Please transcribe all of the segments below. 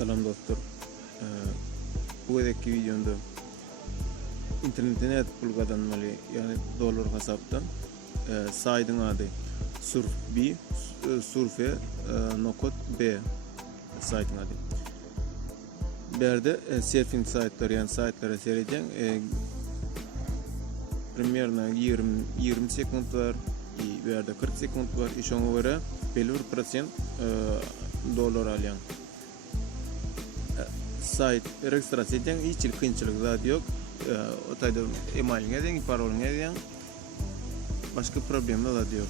Salam dostlar. Bu edeki videomda internetten pul kazanmalı, yani dolar hesaptan saytın adı surfe.b saytın adı. Bir yerde surfing saytları, yani saytlara seyredeceğim. Примерно 20 sekund var, bir yerde 40 sekund var. İşona göre belli bir %1 dolar alyan. Sayt registrasyon edeceğim, hiç kıyınçılık zaten yok. O tayda emailini edin, parolini edin. Başka problem da yok.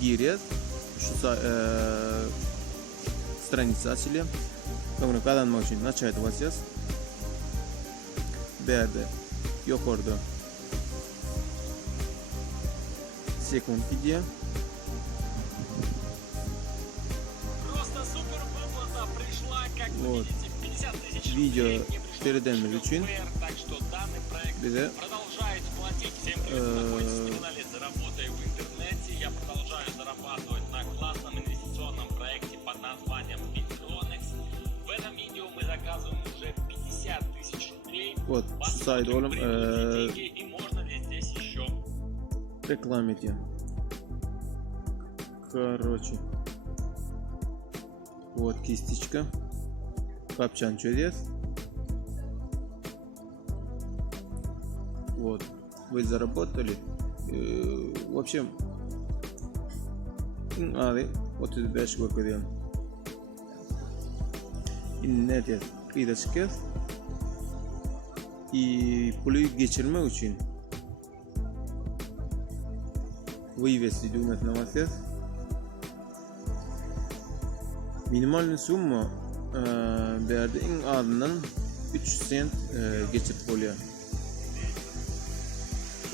Giriyoruz. Şu страница açılıyor. Sonra kazanmak için açaydı basacağız. Bir yerde yok orada. Секунд gidiyor. Вот. Видео переданный için bize вот сайт oğlum reklam ediyor. Короче, вот кисточка, капчан чудес. Вот, вы заработали. В общем, вот это дальше выходим. İnternet kıyıdaşık pulu geçirmek için вывести düğmesine basacağız. Minimal summa bir yerde en azından 3 cent geçit oluyor.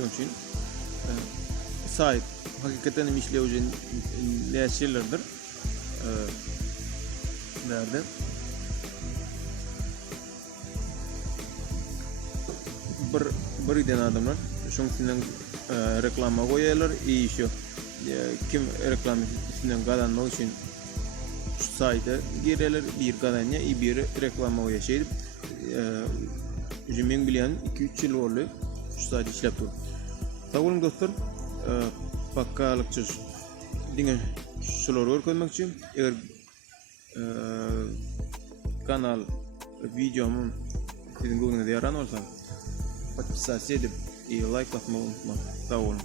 Onun için sayt hakikaten işlevci ne şeylerdir. Nerede? Bir tane adamlar şunun içinden reklama koyuyorlar, iyi şu kim reklam içinden kazanmak için şu sayta girerler, bir kazanıyor, iyi bir reklama koyuyor şey. Jimin bilen 2-3 yıl oldu şu sayta işlep durdu. Sağ olun dostlar, bakkalıkçı dinle şuları öğrenmek için eğer kanal videomun sizin gözünüze yaran olsa подписаться edip like atmayı unutmayın. Sağ olun.